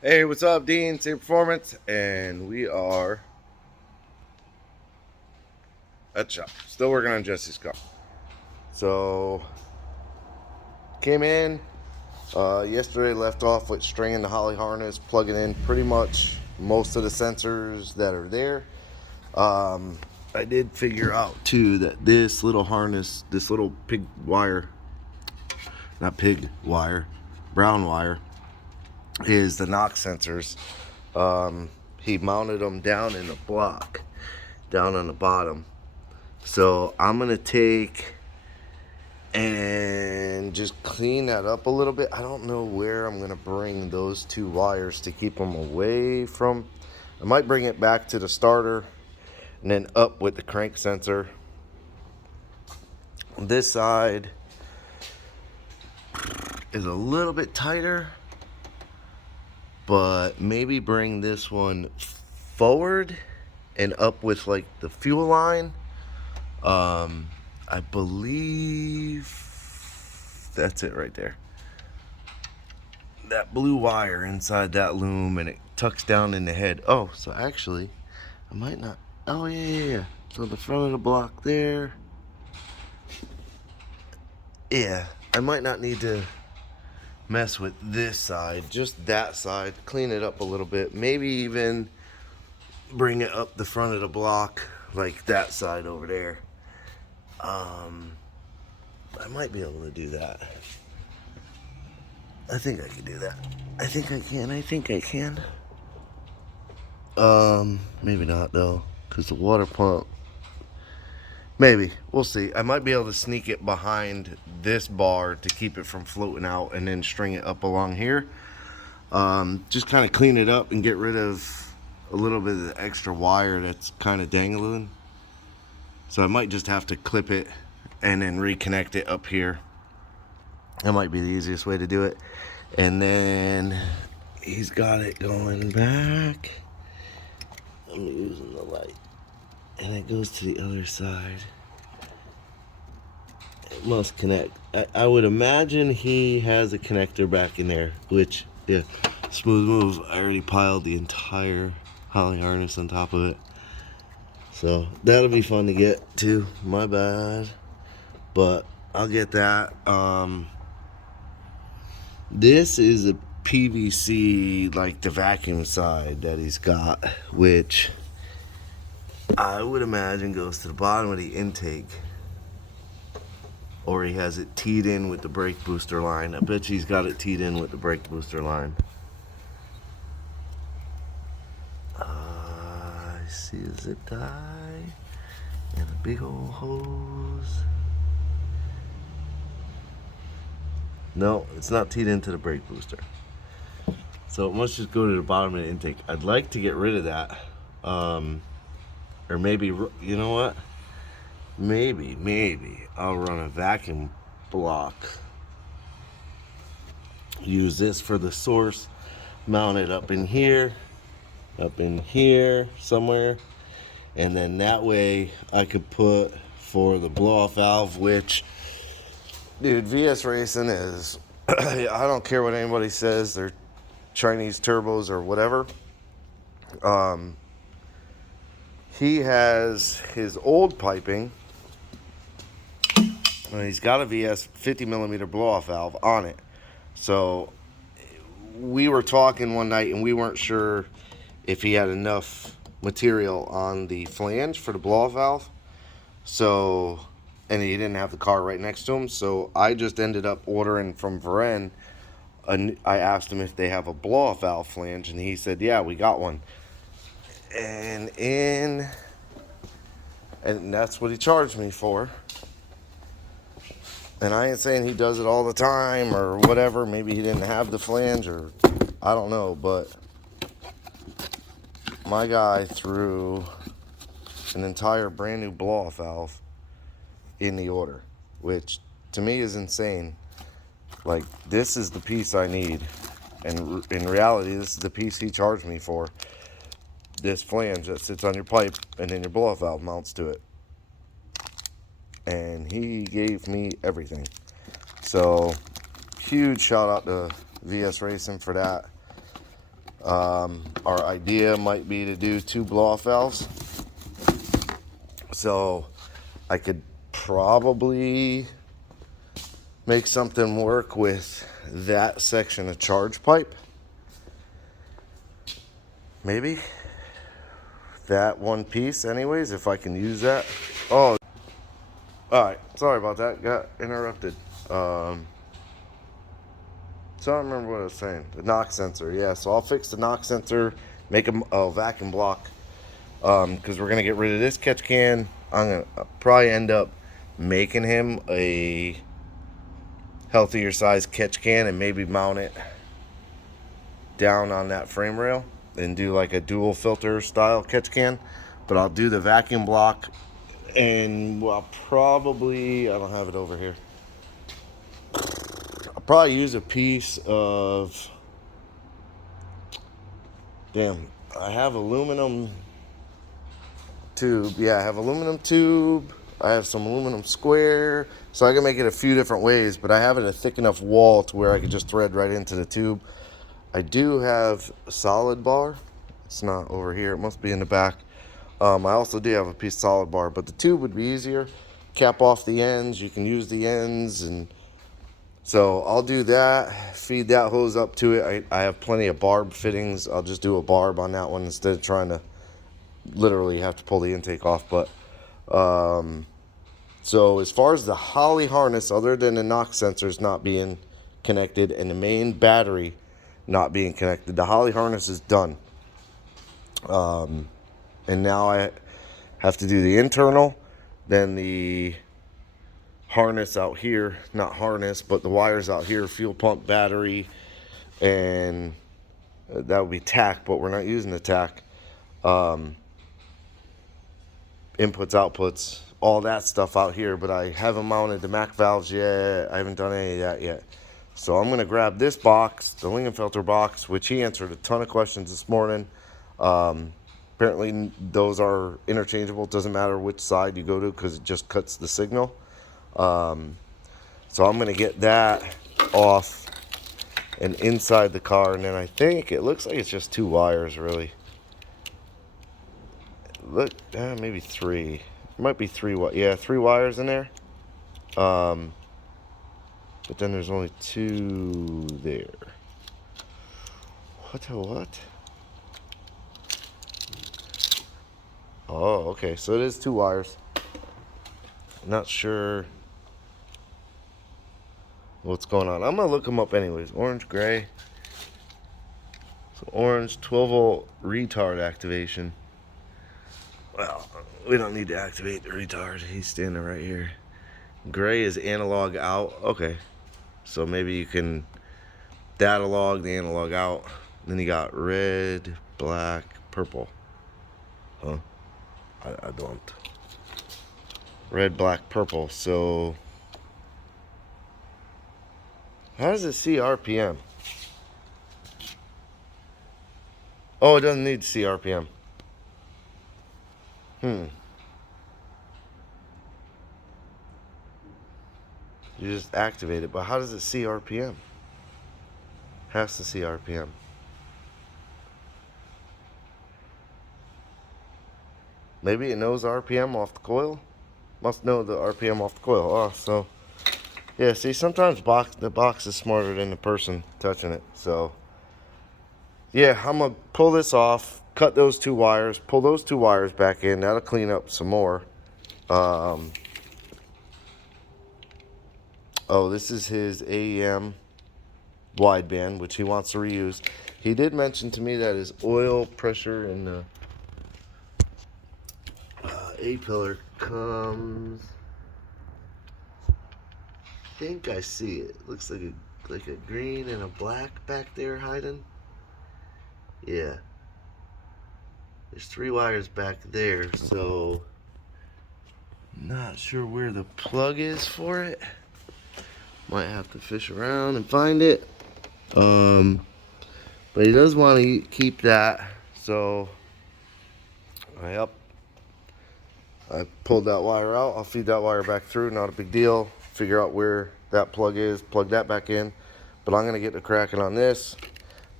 Hey, what's up, Dean? Same Performance, and we are at the shop. Still working on Jesse's car. So, came in yesterday, left off with stringing the holly harness, plugging in pretty much most of the sensors that are there. I did figure out too that this little harness, this little pig wire, not pig wire, brown wire, is the knock sensors. He mounted them down in the block, down on the bottom. So I'm gonna take and just clean that up a little bit. I don't know where I'm gonna bring those two wires to keep them away from. I might bring it back to the starter and then up with the crank sensor. This side is a little bit tighter, but maybe bring this one forward and up with like the fuel line. I believe that's it right there. That blue wire inside that loom, and it tucks down in the head. Oh, so actually, I might not. Oh, yeah. So the front of the block there. Yeah, I might not need to mess with this side, just that side. Clean it up a little bit. Maybe even bring it up the front of the block, like that side over there. I might be able to do that. I think I can do that. I think I can. I think I can. Maybe not though, because the water pump. Maybe we'll see. I might be able to sneak it behind this bar to keep it from floating out, and then string it up along here. Just kind of clean it up and get rid of a little bit of the extra wire that's kind of dangling. So I might just have to clip it and then reconnect it up here. That might be the easiest way to do it. And then he's got it going back. I'm using the light. And it goes to the other side. It must connect. I would imagine he has a connector back in there, which, yeah, smooth move. I already piled the entire holly harness on top of it. So that'll be fun to get to. My bad. But I'll get that. This is a PVC, like the vacuum side that he's got, which I would imagine goes to the bottom of the intake. Or he has it teed in with the brake booster line. I bet he's got it teed in with the brake booster line. I see a zip tie and a big old hose. No, it's not teed into the brake booster. So it must just go to the bottom of the intake. I'd like to get rid of that. Or maybe, you know what? Maybe I'll run a vacuum block. Use this for the source. Mount it up in here somewhere. And then that way I could put for the blow off valve, which, dude, VS Racing is, I don't care what anybody says, they're Chinese turbos or whatever. He has his old piping, and he's got a VS 50 millimeter blow off valve on it. So we were talking one night and we weren't sure if he had enough material on the flange for the blow off valve. So, and he didn't have the car right next to him. So I just ended up ordering from Varen. I asked him if they have a blow off valve flange, and he said, yeah, we got one. And that's what he charged me for. And I ain't saying he does it all the time or whatever. Maybe he didn't have the flange, or I don't know. But my guy threw an entire brand new blow-off valve in the order, which to me is insane. Like, this is the piece I need. And in reality, this is the piece he charged me for. This flange that sits on your pipe, and then your blow-off valve mounts to it. And he gave me everything. So, huge shout out to VS Racing for that. Our idea might be to do 2 blow-off valves. So I could probably make something work with that section of charge pipe. Maybe that one piece anyways, if I can use that. Oh, all right, sorry about that, got interrupted. So I don't remember what I was saying. The knock sensor, yeah, so I'll fix the knock sensor, make a vacuum block, because we're gonna get rid of this catch can. I'm gonna probably end up making him a healthier size catch can and maybe mount it down on that frame rail and do like a dual filter style catch can. But I'll do the vacuum block, and I'll probably, I don't have it over here, I'll probably use a piece of, damn, I have aluminum tube. Yeah, I have aluminum tube. I have some aluminum square. So I can make it a few different ways, but I have it a thick enough wall to where I can just thread right into the tube. I do have a solid bar. It's not over here. It must be in the back. I also do have a piece of solid bar, but the tube would be easier. Cap off the ends. You can use the ends, and so I'll do that. Feed that hose up to it. I have plenty of barb fittings. I'll just do a barb on that one instead of trying to literally have to pull the intake off. But so as far as the Holley harness, other than the knock sensors not being connected and the main battery not being connected, the Holley harness is done. And now I have to do the internal, then the harness out here, not harness, but the wires out here, fuel pump, battery, and that would be tack, but we're not using the tack. Inputs, outputs, all that stuff out here, but I haven't mounted the Mac valves yet. I haven't done any of that yet. So I'm going to grab this box, the Lingenfelter box, which he answered a ton of questions this morning. Apparently those are interchangeable. It doesn't matter which side you go to because it just cuts the signal. So I'm going to get that off and inside the car, and then I think it looks like it's just 2 wires really. Look, maybe 3. It might be 3. Yeah, 3 wires in there. But then there's only 2 there. What? Oh, okay. So it is 2 wires. Not sure what's going on. I'm gonna look them up anyways. Orange, gray. So orange, 12-volt retard activation. Well, we don't need to activate the retard. He's standing right here. Gray is analog out. Okay. So maybe you can data log the analog out. Then you got red, black, purple. Huh? I don't. Red, black, purple. So how does it see RPM? Oh, it doesn't need to see RPM. You just activate it, but how does it see RPM? Has to see RPM. Maybe it knows RPM off the coil? Must know the RPM off the coil. Oh, so yeah, see, sometimes the box is smarter than the person touching it. So yeah, I'm gonna pull this off, cut those 2 wires, pull those 2 wires back in. That'll clean up some more. Oh, this is his AEM wideband, which he wants to reuse. He did mention to me that his oil pressure in the A-pillar comes, I think I see it. Looks like a green and a black back there hiding. Yeah. There's 3 wires back there, so not sure where the plug is for it. Might have to fish around and find it. But he does want to keep that, so yep. I pulled that wire out. I'll feed that wire back through. Not a big deal. Figure out where that plug is. Plug that back in. But I'm gonna get to cracking on this.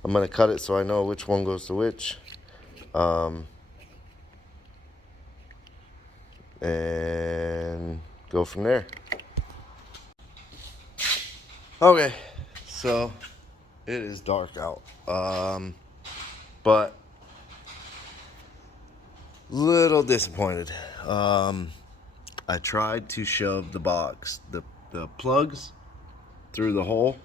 I'm going to cut it so I know which one goes to which. And go from there. Okay, so it is dark out. But little disappointed. I tried to shove the plugs through the hole.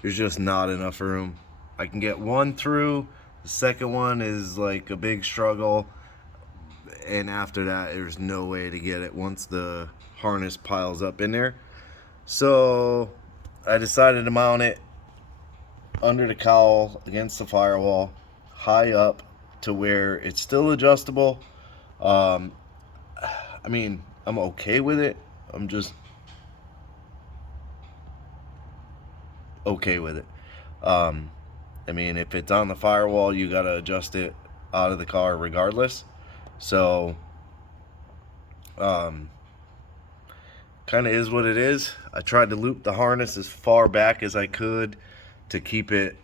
There's just not enough room. I can get one through. The second one is like a big struggle. And after that, there's no way to get it once the harness piles up in there. So I decided to mount it under the cowl against the firewall, high up to where it's still adjustable. I mean, I'm okay with it. I'm just okay with it. I mean, if it's on the firewall, you gotta adjust it out of the car regardless. So, kind of is what it is. I tried to loop the harness as far back as I could to keep it,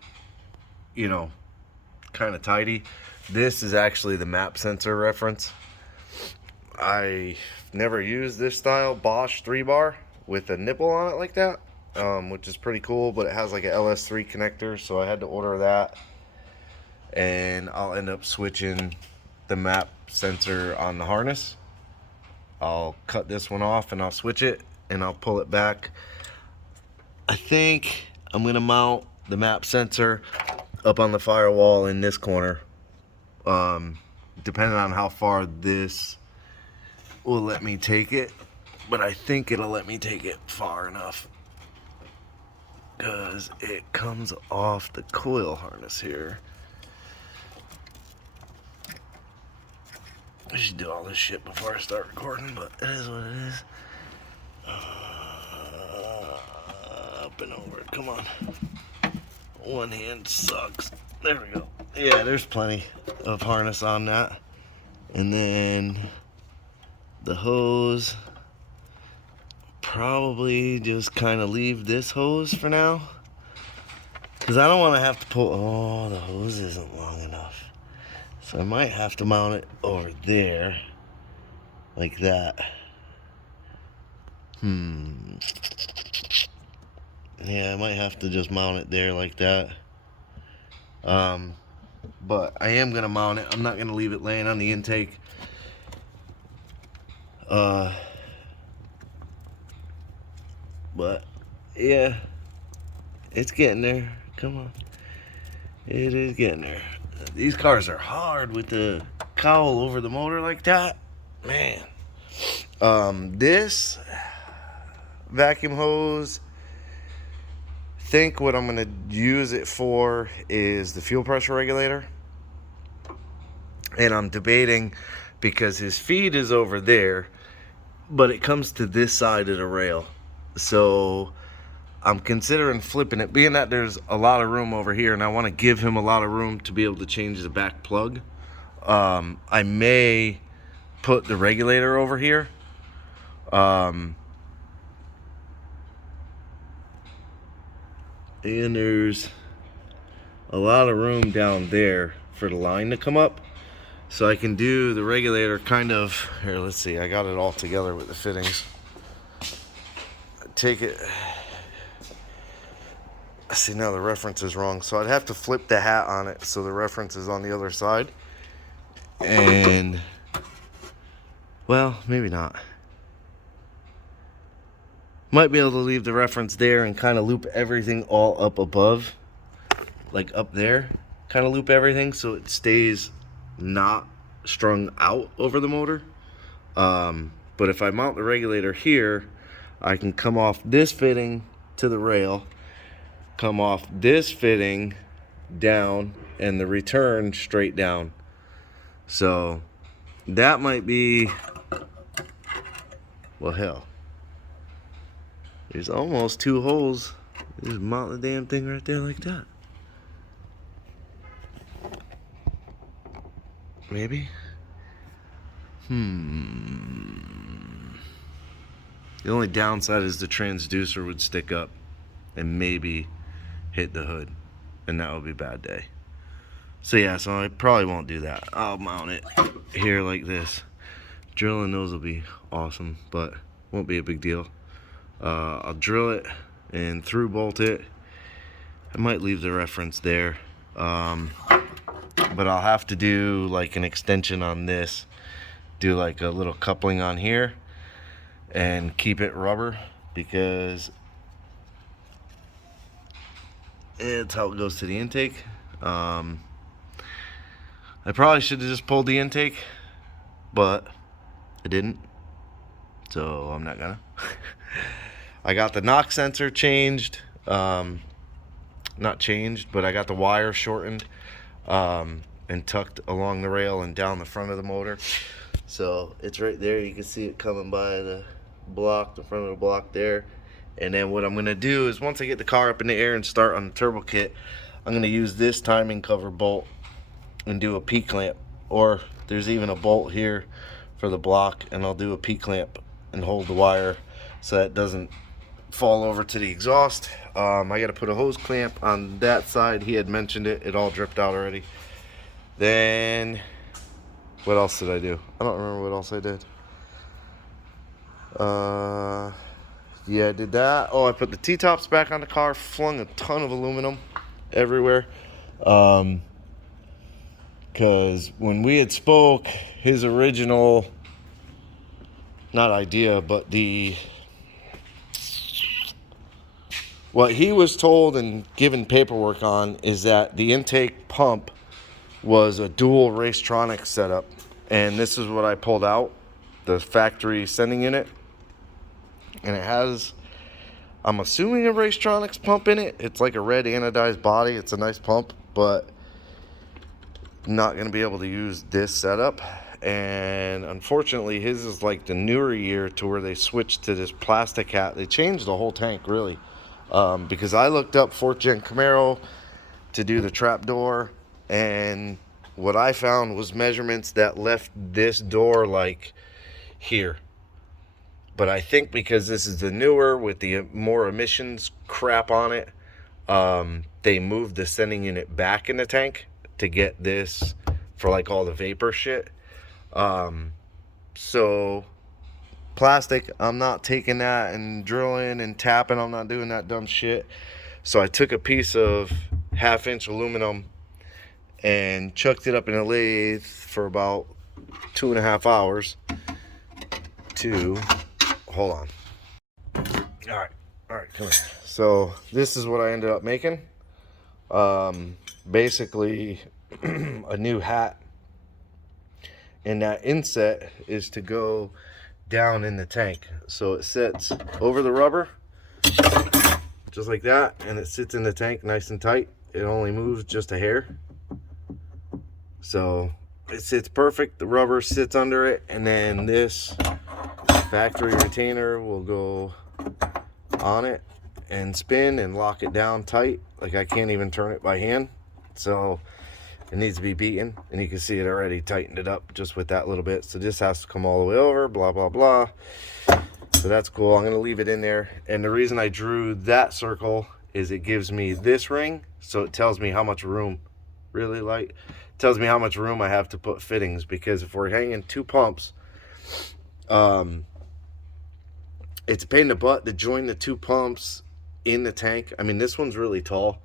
you know, kind of tidy. This is actually the map sensor reference. I never used this style Bosch 3-bar with a nipple on it like that, which is pretty cool, but it has like a LS3 connector, so I had to order that. And I'll end up switching the map sensor on the harness. I'll cut this one off and I'll switch it and I'll pull it back. I think I'm gonna mount the map sensor up on the firewall in this corner, depending on how far this will let me take it, but I think it'll let me take it far enough because it comes off the coil harness here. I should do all this shit before I start recording, but it is what it is. Up and over, come on. One hand sucks. There we go. Yeah, there's plenty of harness on that. And then the hose, probably just kind of leave this hose for now, because I don't want to have to pull. Oh, the hose isn't long enough, so I might have to mount it over there like that. Yeah, I might have to just mount it there like that. But I am gonna mount it. I'm not gonna leave it laying on the intake. But yeah, it's getting there. Come on, it is getting there. These cars are hard with the cowl over the motor like that, man. This vacuum hose, think what I'm gonna use it for is the fuel pressure regulator. And I'm debating, because his feed is over there, but it comes to this side of the rail. So I'm considering flipping it, being that there's a lot of room over here and I want to give him a lot of room to be able to change the back plug. I may put the regulator over here. And there's a lot of room down there for the line to come up. So I can do the regulator kind of, here, let's see, I got it all together with the fittings. Take it, see, now the reference is wrong, so I'd have to flip the hat on it so the reference is on the other side. And, well, maybe not. Might be able to leave the reference there and kind of loop everything all up above, like up there, kind of loop everything so it stays not strung out over the motor. But if I mount the regulator here, I can come off this fitting to the rail, come off this fitting down, and the return straight down. So that might be, well, hell, there's almost 2 holes. Just mount the damn thing right there like that. Maybe. The only downside is the transducer would stick up and maybe hit the hood, and that would be a bad day. So yeah, so I probably won't do that. I'll mount it here like this. Drilling those will be awesome, but won't be a big deal. I'll drill it and through bolt it. I might leave the reference there, but I'll have to do like an extension on this, do like a little coupling on here and keep it rubber, because it's how it goes to the intake. I probably should have just pulled the intake, but I didn't, so I'm not gonna. I got the knock sensor changed, not changed, but I got the wire shortened and tucked along the rail and down the front of the motor. So it's right there. You can see it coming by the block, the front of the block there. And then what I'm going to do is once I get the car up in the air and start on the turbo kit, I'm going to use this timing cover bolt and do a P-clamp. Or there's even a bolt here for the block, and I'll do a P-clamp and hold the wire so that it doesn't fall over to the exhaust. I got to put a hose clamp on that side. He had mentioned it. It all dripped out already. Then what else did I do? I don't remember what else I did. Yeah, I did that. Oh, I put the T-tops back on the car, flung a ton of aluminum everywhere. Because when we had spoke, his original, not idea, but what he was told and given paperwork on is that the intake pump was a dual Racetronics setup. And this is what I pulled out, the factory sending unit. And it has, I'm assuming, a Racetronics pump in it. It's like a red anodized body. It's a nice pump, but not going to be able to use this setup. And unfortunately, his is like the newer year to where they switched to this plastic hat. They changed the whole tank, really. Because I looked up 4th Gen Camaro to do the trap door, and what I found was measurements that left this door like here. But I think because this is the newer with the more emissions crap on it, they moved the sending unit back in the tank to get this for like all the vapor shit. So plastic, I'm not taking that and drilling and tapping. I'm not doing that dumb shit. So I took a piece of 1/2-inch aluminum and chucked it up in a lathe for about 2.5 hours to, hold on. All right, come here. So this is what I ended up making. Basically a new hat, and that inset is to go down in the tank. So it sits over the rubber just like that, and it sits in the tank nice and tight. It only moves just a hair, so it sits perfect. The rubber sits under it, and then this factory retainer will go on it and spin and lock it down tight. Like, I can't even turn it by hand, so it needs to be beaten, and you can see it already tightened it up just with that little bit. So this has to come all the way over, blah blah blah. So that's cool. I'm going to leave it in there, and the reason I drew that circle is it gives me this ring, so it tells me how much room, really light, tells me how much room I have to put fittings, because if we're hanging 2 pumps, it's a pain in the butt to join the 2 pumps in the tank. I mean, this one's really tall,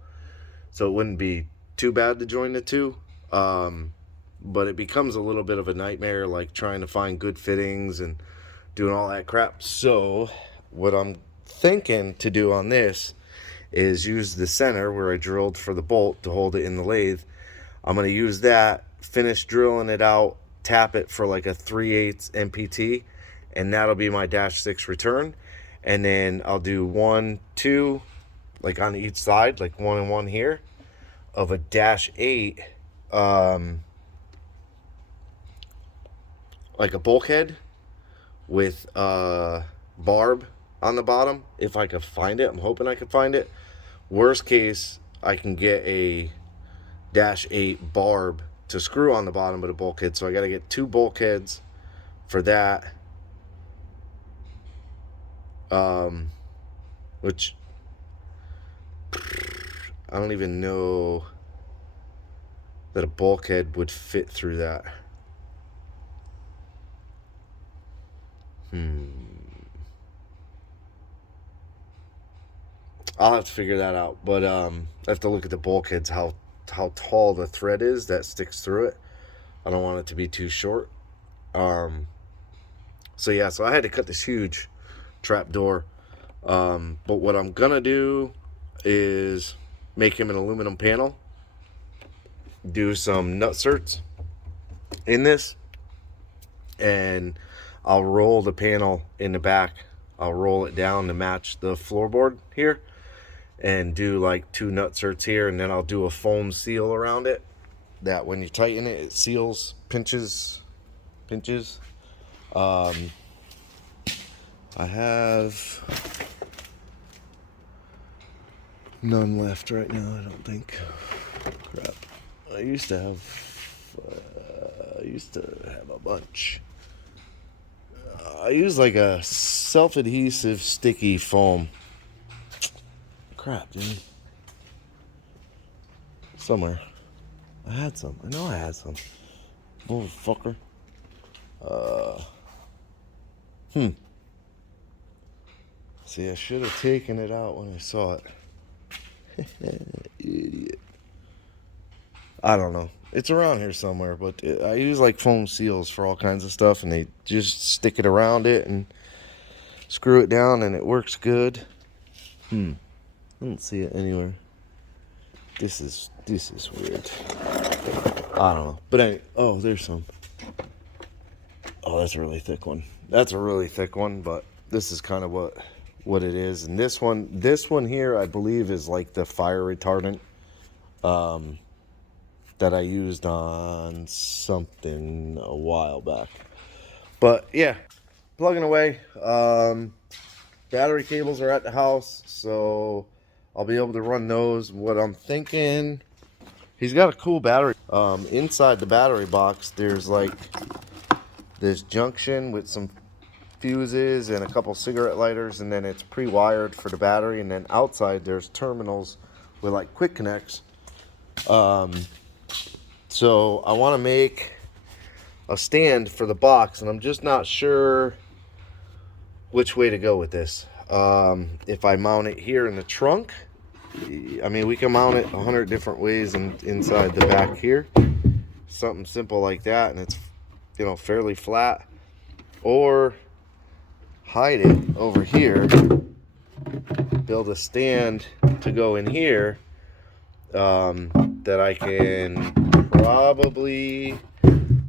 so it wouldn't be too bad to join the 2, but it becomes a little bit of a nightmare, like trying to find good fittings and doing all that crap. So what I'm thinking to do on this is use the center where I drilled for the bolt to hold it in the lathe. I'm going to use that, finish drilling it out, tap it for like a 3/8 MPT, and that'll be my -6 return. And then I'll do 1, 2, like on each side, like 1 and 1 here, of a -8, like a bulkhead with barb on the bottom, if I could find it. I'm hoping I could find it. Worst case, I can get a -8 barb to screw on the bottom of the bulkhead, so I got to get 2 bulkheads for that, which I don't even know that a bulkhead would fit through that. I'll have to figure that out. But I have to look at the bulkheads, how tall the thread is that sticks through it. I don't want it to be too short. So yeah, so I had to cut this huge trap door. But what I'm gonna do is make him an aluminum panel, do some nutserts in this, and I'll roll the panel in the back. I'll roll it down to match the floorboard here, and do like 2 nutserts here, and then I'll do a foam seal around it that when you tighten it, it seals, pinches. I have none left right now, I don't think. Crap. I used to have a bunch. I use like a self-adhesive sticky foam. Crap, dude. Somewhere. I had some. I know I had some. Motherfucker. See, I should have taken it out when I saw it. Idiot. I don't know. It's around here somewhere, but I use like foam seals for all kinds of stuff, and they just stick it around it and screw it down, and it works good. I don't see it anywhere. This is weird. I don't know. But anyway, oh, there's some. Oh, that's a really thick one. That's a really thick one, but this is kind of what it is. And this one here, I believe, is like the fire retardant that I used on something a while back. But yeah, plugging away. Battery cables are at the house, so I'll be able to run those. What I'm thinking, he's got a cool battery. Inside the battery box, there's like this junction with some fuses and a couple cigarette lighters, and then it's pre-wired for the battery, and then outside there's terminals with like quick connects. So I want to make a stand for the box, and I'm just not sure which way to go with this. If I mount it here in the trunk, I mean, we can mount it 100 different ways inside the back here. Something simple like that, and it's, you know, fairly flat. Or hide it over here, build a stand to go in here, that I can probably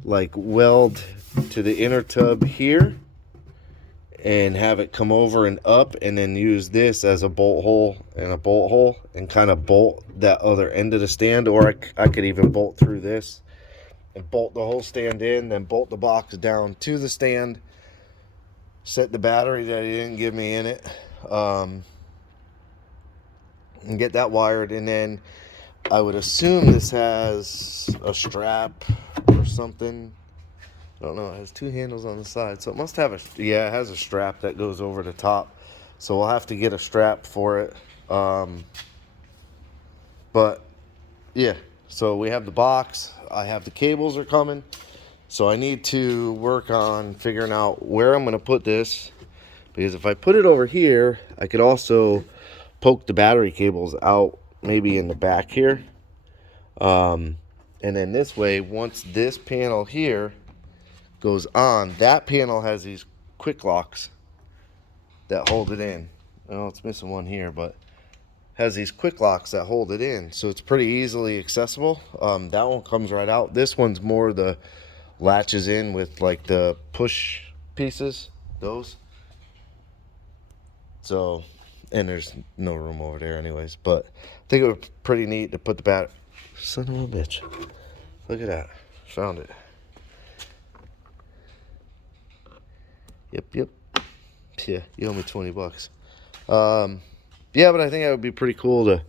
like weld to the inner tub here and have it come over and up, and then use this as a bolt hole and kind of bolt that other end of the stand. Or I could even bolt through this and bolt the whole stand in, then bolt the box down to the stand, set the battery that he didn't give me in it, and get that wired. And then I would assume this has a strap or something. I don't know. It has 2 handles on the side, so it must have yeah, it has a strap that goes over the top. So we'll have to get a strap for it. But yeah, so we have the box. I have the cables are coming. So I need to work on figuring out where I'm going to put this, because if I put it over here, I could also poke the battery cables out maybe in the back here. And then this way, once this panel here goes on, that panel has these quick locks that hold it in. Oh, it's missing one here, but has these quick locks that hold it in, so it's pretty easily accessible. That one comes right out. This one's more the latches in with like the push pieces, those. So, and there's no room over there anyways, but I think it would be pretty neat to put the bat. Son of a bitch. Look at that. Found it. Yep. Yeah, you owe me $20. Yeah, but I think that would be pretty cool to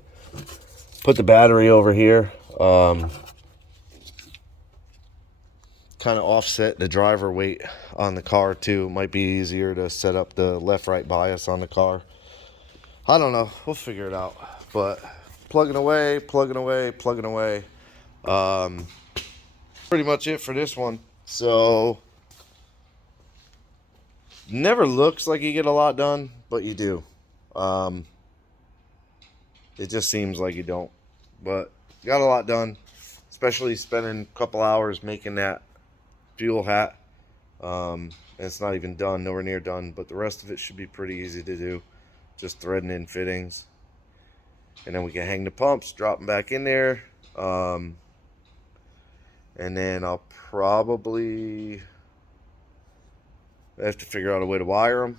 put the battery over here. Kind of offset the driver weight on the car too. Might be easier to set up the left-right bias on the car. I don't know. We'll figure it out. But plugging away. Pretty much it for this one. So, never looks like you get a lot done, but you do. It just seems like you don't. But got a lot done, especially spending a couple hours making that fuel hat. And it's not even done, nowhere near done, but the rest of it should be pretty easy to do. Just threading in fittings. And then we can hang the pumps, drop them back in there. And then I'll probably have to figure out a way to wire them.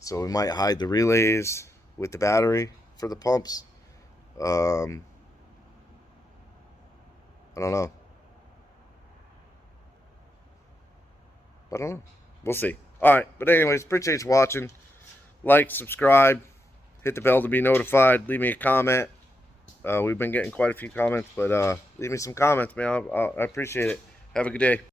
So we might hide the relays with the battery for the pumps. I don't know. We'll see. Alright, but anyways, appreciate you watching. Like, subscribe, hit the bell to be notified, leave me a comment. We've been getting quite a few comments, but leave me some comments, man. I appreciate it. Have a good day.